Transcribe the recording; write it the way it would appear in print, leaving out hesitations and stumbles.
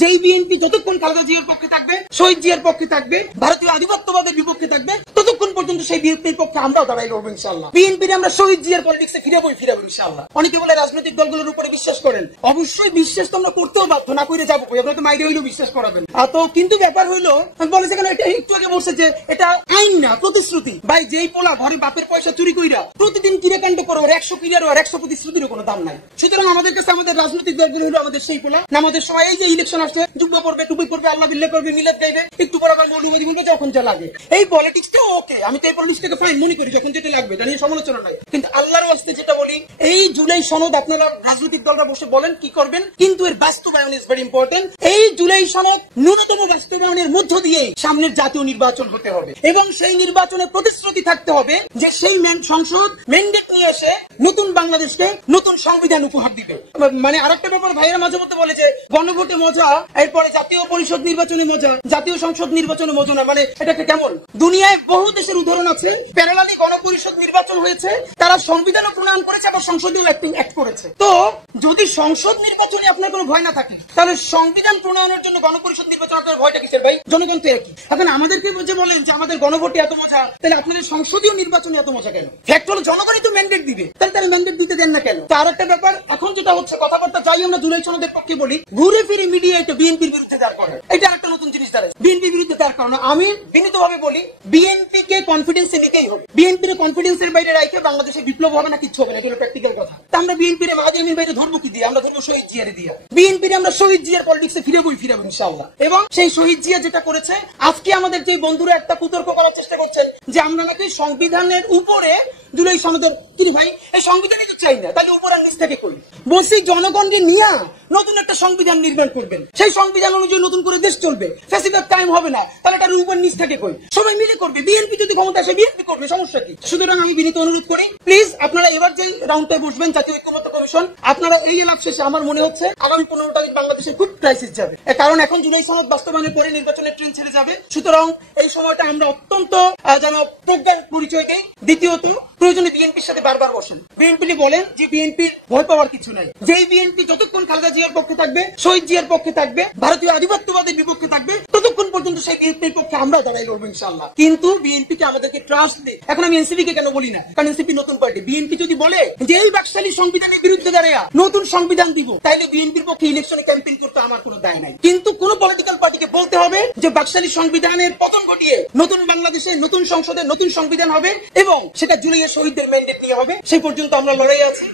যেই বিএনপি যতক্ষণ খালেদা জিয়ার পক্ষে থাকবে, শহীদ জিয়ার পক্ষে থাকবে, ভারতীয় আধিপত্যবাদের বিপক্ষে থাকবে, ততক্ষণ পর্যন্ত সেই বিএনপির পক্ষে আমরাও দাঁড়াই করবো ইনশাআল্লাহ। বিএনপির আমরা শহীদ জিয়ার পলিটিক্সে ফিরাবো ইনশাআল্লাহ। অনেকে বলে রাজনৈতিক দলগুলোর উপরে বিশ্বাস করেন, অবশ্যই বিশ্বাস তো আমরা করতেও বাধ্য, না করে যাবো, আপনারা তো মাইরে হইলেও বিশ্বাস করাবেন। তো কিন্তু ব্যাপার হইলো বলেছে কেন, এটা একটু আগে বলছে যে এটা আইন না প্রতিশ্রুতি। ভাই যেই পোলা ঘরে বাপের পয়সা চুরি কইরা প্রতিদিন কিরাকাণ্ড করে, ওর 100 কিরার আর 100 প্রতিশ্রুতির কোনো দাম নাই। সুতরাং আমাদের কাছে আমাদের রাজনৈতিক দলগুলো হলো আমাদের সেই পোলা। আমাদের সময় এই যে ইলেকশন আসছে, যুব্বা পড়বে, টুপি পড়বে, আল্লাহ বিল্লাহ করবে, মিলাদ গাইবে, একটু পর আবার মৌলবাদী বলবে, যখন যা লাগে। এই পলিটিক্সটাও ওকে, আমি তো এই পলিটিক্সটাকে ফাইন মনে করি, যখন যেটা লাগবে, জানি সমালোচনা নাই। কিন্তু আল্লাহর ওয়াস্তে যেটা বলি, এই জুলাই সনদ আপনারা রাজনৈতিক দলরা বসে বলেন কি করবেন, কিন্তু এর বাস্তবায়ন ইজ ভেরি ইম্পর্টেন্ট। এই জুলাই সনদ ন্যূনতম বাস্তবায়নের মধ্য দিয়ে সামনের জাতীয় নির্বাচন হতে হবে এবং সেই নির্বাচনে প্রতিশ্রুতি থাকতে হবে যে সেই সংসদ ম্যান্ডেট নিয়ে এসে নতুন বাংলাদেশকে নতুন সংবিধান উপহার দিবে। মানে আরেকটা ব্যাপার ভাইয়েরা মাঝে মধ্যে বলে যে গণভোটে মজা, এরপরে জাতীয় পরিষদ নির্বাচনে মজা, জাতীয় সংসদ নির্বাচনে মজা না। মানে এটাকে কেমন, দুনিয়ায় বহু দেশের উদাহরণ আছে, প্যারালালি গণপরিষদ নির্বাচন হয়েছে, তারা সংবিধানও প্রণয়ন করেছে এবং সংসদীয় অ্যাক্ট করেছে। তো যদি সংসদ নির্বাচনে আপনার কোনো ভয় না থাকে, তাহলে সংবিধান প্রণয়নের জন্য গণপরিষদ নির্বাচন আপনার ভয়টা কিসের ভাই? জনগণ তো একই। এখন আমাদেরকে যে বলেন যে আমাদের গণভোটে এত মজা, তাহলে আপনাদের সংসদীয় নির্বাচনে এত মজা কেন? ফ্যাক্ট হলো জনগণই তো ম্যান্ডেট দিবে, তাহলে তারা ম্যান্ডেট দিতে দেন না কেন? তার একটা ব্যাপার, এখন যেটা হচ্ছে কথাবার্তা চাই আমরা জুলাই সনদের পক্ষে বলি, ঘুরে ফিরে মিডিয়া এটা বিএনপির বিরুদ্ধে দাঁড় করে, এটা একটা নতুন জিনিস দাঁড়ায় বিএনপির বিরুদ্ধে দাঁড় করানো। আমি বিনীতভাবে বলি, বিএনপি কে কনফিডেন্সে নিতেই হবে। বিএনপির কনফিডেন্সের বাইরে রাখে বাংলাদেশে বিপ্লব হবে না, কিছু হবে না, এটা হলো প্র্যাকটিক্যাল কথা। আমরা বিএনপির মাহাদি আমিন বাইরে ধরবো কি দিয়ে? আমরা ধরবো শহীদ জিয়ারে দিয়ে। বিএনপির আমরা শহীদ জিয়ার পলিটিক্সে ফিরাবো ইনশাআল্লাহ। এবং সেই শহীদ জিয়া যেটা করেছে, আজকে আমাদের যে বন্ধুরা একটা কুতর্ক করার চেষ্টা করছেন যে আমরা নাকি সংবিধানের উপরে জুলাই সনদের, কি ভাই এই সংবিধানই তো চাই না, তাহলে উপর আর নিচ থেকে করি বসি জনগণকে নিয়ে নতুন একটা সংবিধান নির্মাণ করবেন, সেই সংবিধান অনুযায়ী নতুন করে দেশ চলবে, ফ্যাসিবাদ কায়েম হবে না, তাহলে এটা উপর নিচ থেকে কই সবাই মিলে করবে। বিএনপি যদি ক্ষমতা আসে বিএনপি করবে, সমস্যা কি? সুতরাং আমি বিনীত অনুরোধ করি, প্লিজ আপনারা এবার যে রাউন্ডে বসবেন জাতীয় ঐক্যমত্য কমিশন, আপনারা এই এলাকা শেষে আমার মনে হচ্ছে আগামী 15 তারিখ বাংলাদেশে খুব ক্রাইসিস যাবে, কারণ এখন জুলাই সনদ বাস্তবায়নের পরে নির্বাচনের ট্রেন ছেড়ে যাবে। সুতরাং এই সময়টা আমরা অত্যন্ত যেন প্রজ্ঞার পরিচয় দেই। দ্বিতীয়ত, প্রয়োজনে বিএনপির সাথে বারবার বসেন, বিএনপি বলেন যে বিএনপির ভয় পাওয়ার কিছু নাই। যেই বিএনপি যতক্ষণ খালেদা জিয়ার পক্ষে থাকবে, শহীদ জিয়ার পক্ষে থাকবে, ভারতীয় আধিপত্যবাদের বিপক্ষে থাকবে, ততক্ষণ পর্যন্ত সেই বিএনপির পক্ষে আমরা দাঁড়াই করবো ইনশাআল্লাহ। কিন্তু বিএনপিকে আমাদেরকে ট্রাস্ট দেয়। এখন আমি এনসিপি কে কেন বলি না, কারণ এনসিপি নতুন পার্টি। বিএনপি যদি বলে যে এই বাকশালী সংবিধানের বিরুদ্ধে দাঁড়িয়ে নতুন সংবিধান দিব, তাইলে বিএনপির পক্ষে ইলেকশনে ক্যাম্পেইন করতে আমার কোনো দায় নাই। কিন্তু কোন পলিটিক্যাল পার্টিকে বলতে হবে যে বাকশালী সংবিধানের পতন ঘটিয়ে নতুন বাংলাদেশে নতুন সংসদে নতুন সংবিধান হবে এবং সেটা জুলাইয়ের শহীদদের ম্যান্ডেট নিয়ে হবে। সেই পর্যন্ত আমরা লড়াই আছি।